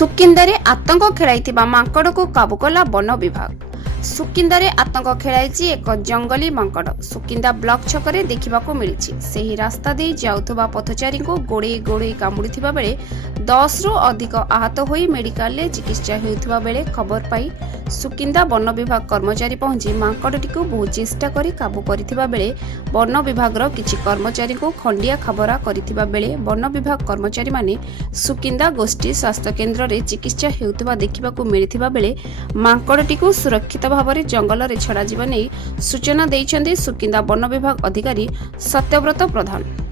ସୁକିନ୍ଦାରେ ଆତଙ୍କ ଖେଳାଇଥିବା ମାଙ୍କଡକୁ କାବୁ କଲା ବନ ବିଭାଗ। ସୁକିନ୍ଦାରେ ଆତଙ୍କ ଖେଳାଇଛି ଏକ ଜଙ୍ଗଲୀ ମାଙ୍କଡ। ସୁକିନ୍ଦା ବ୍ଲକ ଛକରେ ଦେଖିବାକୁ ମିଳିଛି। ସେହି ରାସ୍ତା ଦେଇ ଯାଉଥିବା ପଥଚାରୀଙ୍କୁ ଗୋଡ଼େଇ ଗୋଡ଼େଇ କାମୁଡ଼ିଥିବା ବେଳେ 10ରୁ ଅଧିକ ଆହତ ହୋଇ ମେଡିକାଲରେ ଚିକିତ୍ସା ହେଉଥିବା ବେଳେ ଖବର ପାଇ ସୁକିନ୍ଦା ବନ ବିଭାଗ କର୍ମଚାରୀ ପହଞ୍ଚି ମାଙ୍କଡଟିକୁ ବହୁ ଚେଷ୍ଟା କରି କାବୁ କରିଥିବା ବେଳେ ବନ ବିଭାଗର କିଛି କର୍ମଚାରୀଙ୍କୁ ଖଣ୍ଡିଆ ଖାବରା କରିଥିବା ବେଳେ ବନ ବିଭାଗ କର୍ମଚାରୀମାନେ ସୁକିନ୍ଦା ଗୋଷ୍ଠୀ ସ୍ୱାସ୍ଥ୍ୟ କେନ୍ଦ୍ରରେ ଚିକିତ୍ସା ହେଉଥିବା ଦେଖିବାକୁ ମିଳିଥିବା ବେଳେ ମାଙ୍କଡଟିକୁ ସୁରକ୍ଷିତ ଭାବରେ ଜଙ୍ଗଲରେ ଛଡ଼ାଯିବା ନେଇ ସୂଚନା ଦେଇଛନ୍ତି ସୁକିନ୍ଦା ବନ ବିଭାଗ ଅଧିକାରୀ ସତ୍ୟବ୍ରତ ପ୍ରଧାନ।